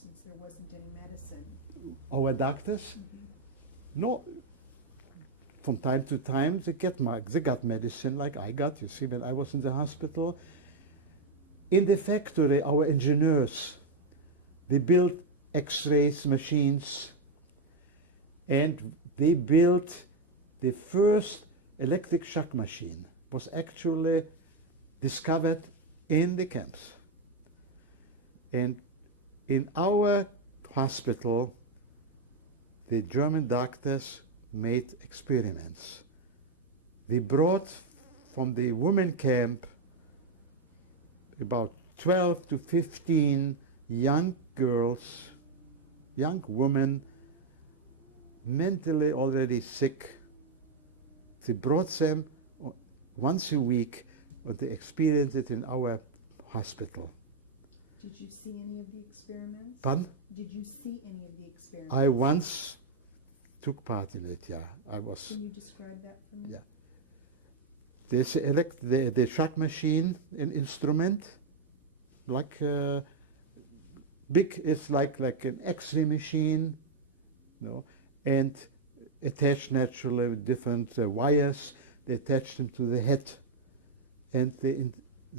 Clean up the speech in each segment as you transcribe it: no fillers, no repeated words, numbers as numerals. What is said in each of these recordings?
since there wasn't any medicine? Our doctors? No. From time to time, they got medicine like I got, you see, when I was in the hospital. In the factory, our engineers, they built X-rays machines, and they built the first electric shock machine. Was actually discovered in the camps. And in our hospital, the German doctors made experiments. They brought from the women camp about 12 to 15 young girls, young women, mentally already sick. They brought them once a week, but they experienced it in our hospital. Did you see any of the experiments? Pardon? Did you see any of the experiments? I once took part in it, yeah. I was. Can you describe that for me? Yeah. There's the shock machine, an instrument, like big, it's like an X-ray machine, you know, and attached naturally with different wires. They attach them to the head, and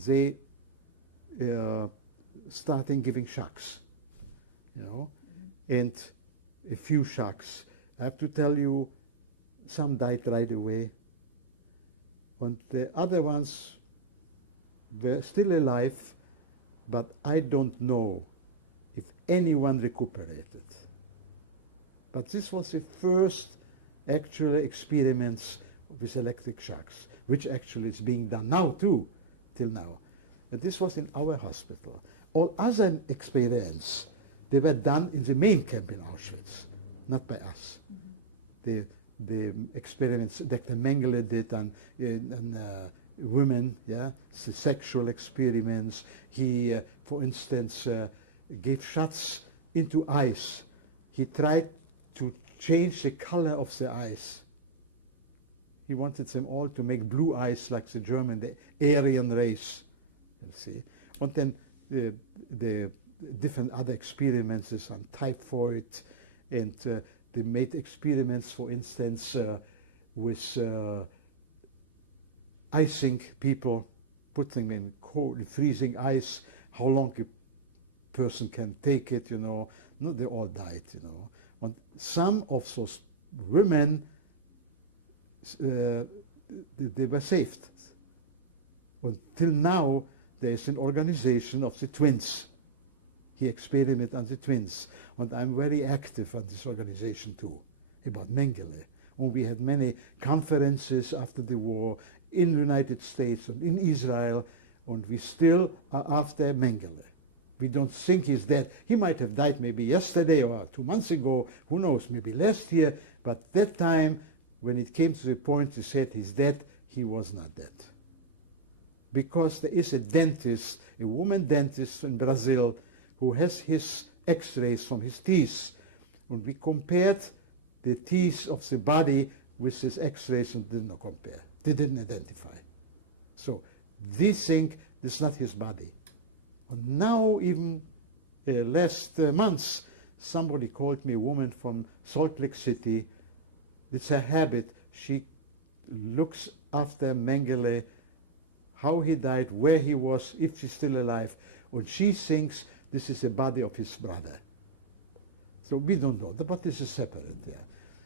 they starting giving shocks, you know, and a few shocks. I have to tell you, some died right away, and the other ones were still alive, but I don't know if anyone recuperated. But this was the first actual experiments with electric shocks, which actually is being done now too, till now. But this was in our hospital. All other experiments, they were done in the main camp in Auschwitz, not by us. The experiments Dr. Mengele did on women, yeah, the sexual experiments. He, for instance, gave shots into eyes. He tried to change the color of the eyes. He wanted them all to make blue eyes like the German, the Aryan race, you see. And then the different other experiments on typhoid, and they made experiments, for instance, with icing people, putting them in cold, freezing ice, how long a person can take it, you know. No, they all died, you know. And some of those women, they were saved. Until now, there is an organization of the twins. He experimented on the twins. And I'm very active on this organization too, about Mengele. And we had many conferences after the war in the United States and in Israel, and we still are after Mengele. We don't think he's dead. He might have died maybe yesterday or 2 months ago, who knows, maybe last year, but that time, when it came to the point they said he's dead, he was not dead. Because there is a dentist, a woman dentist in Brazil, who has his x-rays from his teeth. And we compared the teeth of the body with his x-rays and did not compare. They didn't identify. So they think this is not his body. And now, even last months, somebody called me, a woman from Salt Lake City. It's her habit. She looks after Mengele, how he died, where he was, if he's still alive. And she thinks this is the body of his brother. So we don't know. The body is separate, yeah.